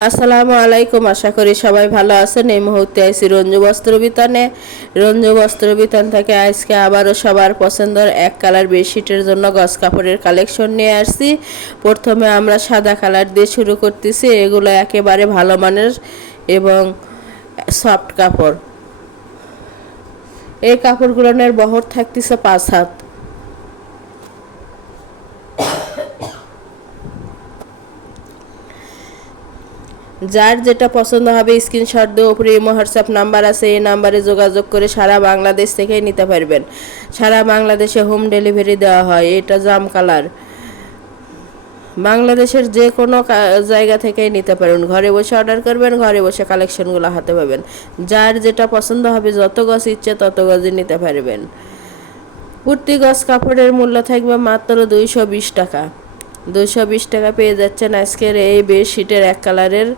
আসসালামু আলাইকুম। আশা করি সবাই ভালো আছেন। এই মুহূর্তে আইছি রঞ্জু বস্ত্র বিতানে। রঞ্জু বস্ত্র বিতান থেকে আজকে আবারও সবার পছন্দের এক কালার বেডশিটের জন্য গজ কাপড়ের কালেকশন নিয়ে আসছি। প্রথমে আমরা সাদা কালার দিয়ে শুরু করতেছি। এগুলো একেবারে ভালো মানের এবং সফট কাপড়। এই কাপড়গুলোর বহর থাকতেছে 5 হাত। যার যেটা পছন্দ হবে স্ক্রিনশট দিয়ে উপরে ইমো হোয়াটসঅ্যাপ নাম্বার আছে, এই নাম্বারে যোগাযোগ করে সারা বাংলাদেশ থেকেই নিতে পারবেন। সারা বাংলাদেশে হোম ডেলিভারি দেওয়া হয়। এটা জাম কালার, বাংলাদেশের যে কোনো জায়গা থেকেই নিতে পারবেন। ঘরে বসে অর্ডার করবেন, ঘরে বসে কালেকশনগুলো হাতে পাবেন। যার যেটা পছন্দ হবে যত গজ ইচ্ছে তত গজই নিতে পারবেন। প্রতি গজ কাপড়ের মূল্য থাকবে মাত্র 220 টাকা। 220 টাকা পেয়ে যাচ্ছেন আজকের এই বেডশিটের এক কালারের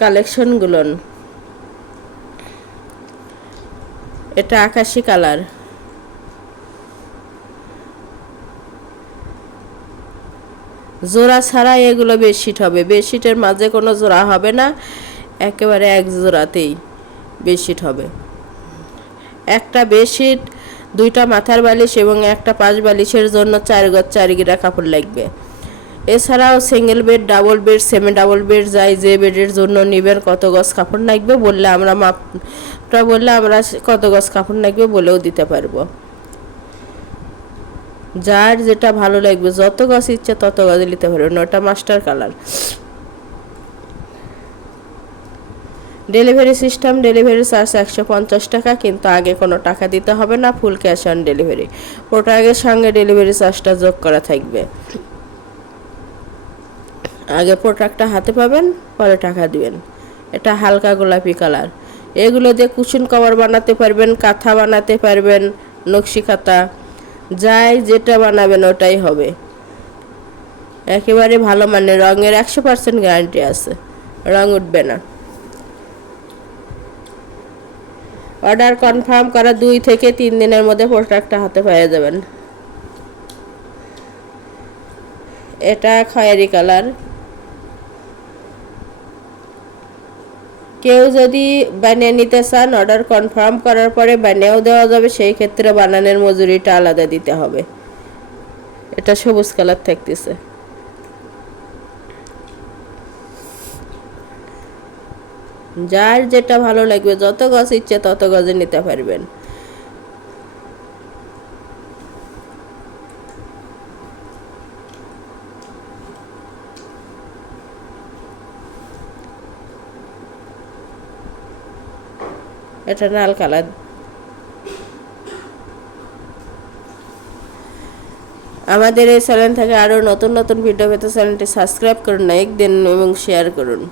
কালেকশনগুলো। এটা আকাশি কালার, জোড়া ছাড়া এগুলো বেডশিট হবে। বেডশিটের মাঝে কোনো জোড়া হবে না, একেবারে এক জোড়াতেই বেডশিট হবে। একটা বেডশিট, 2টা মাথার বালিশ এবং একটা পাশ বালিশের জন্য 4 গজ 4 গিরা কাপড় লাগবে। এছাড়াও single bed, double bed, semi double bed, যাই যে বেডের জন্য নেবেন কত গজ কাপড় লাগবে বললে আমরা মাপটা বললে আমরা কত গজ কাপড় লাগবে বলেও দিতে পারবো। যার যেটা ভালো লাগবে যত গজ ইচ্ছে তত গজ নিতে পারবেন। ওটা master colour. Delivery system, delivery charge 150 টাকা, কিন্তু আগে কোনো টাকা দিতে হবে না, ফুল ক্যাশ অন ডেলিভারি। প্রোডাক্টের সঙ্গে ডেলিভারি চার্জটা যোগ করা থাকবে। আগে প্রোডাক্টটা হাতে পাবেন, পরে টাকা দিবেন। এটা হালকা গোলাপি কালার। এগুলো দিয়ে কুশন কভার বানাতে পারবেন, কাঁথা বানাতে পারবেন, নকশি কাঁথা, যাই যেটা বানাবেন ওটাই হবে। একেবারে ভালো মানের, রঙের 100% গ্যারান্টি আছে, রং উঠবে না। অর্ডার কনফার্ম করা 2 থেকে 3 দিনের মধ্যে প্রোডাক্টটা হাতে পেয়ে যাবেন। এটা খয়েরি কালার। কেউ যদি বানিয়ে নিতে চান অর্ডার কনফার্ম করার পরে বানিয়েও দেওয়া যাবে, সেই ক্ষেত্রে বানানোর মজুরিটা আলাদা দিতে হবে। এটা সবুজ কালার থাকতেছে। যার যেটা ভালো লাগবে যত গজ ইচ্ছে তত গজে নিতে পারবেন। এটা লাল কালার। আমাদের এই চ্যানেল থেকে আরও নতুন নতুন ভিডিও পেতে চ্যানেলটি সাবস্ক্রাইব করুন, লাইক দিন এবং শেয়ার করুন।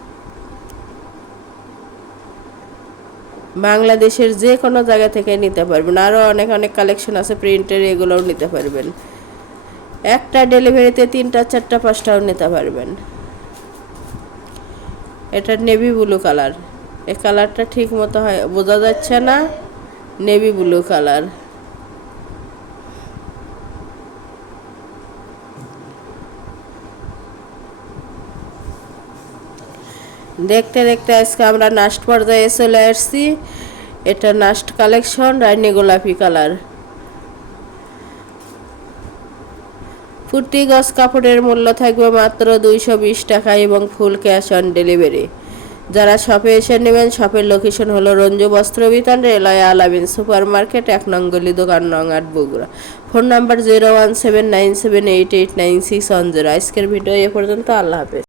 বাংলাদেশের যে কোনো জায়গা থেকে নিতে পারবেন। আরও অনেক অনেক কালেকশন আছে প্রিন্টের, এগুলোও নিতে পারবেন। একটা ডেলিভারিতে 3টা 4টা 5টাও নিতে পারবেন। এটা নেভি ব্লু কালার। এই কালারটা ঠিক মতো বোঝা যাচ্ছে না, নেভি ব্লু কালার। দেখতে দেখতে আজকে আমরা নাস্ট পর্যায়ে চলে আসছি। এটা নাস্ট কালেকশন, রানী গোলাপি কালার। প্রতি গজ কাপড়ের মূল্য থাকবে মাত্র 220 টাকা এবং ফুল ক্যাশ অন ডেলিভারি। যারা শপে এসে নেবেন, শপের লোকেশন হলো রঞ্জু বস্ত্র বিতান, রেলওয়ে আলামিন সুপার মার্কেট, 1 নং গলি, দোকান নং 8, বগুড়া। Phone number 01797889610। আজকের ভিডিও এ পর্যন্ত। আল্লাহ হাফেজ।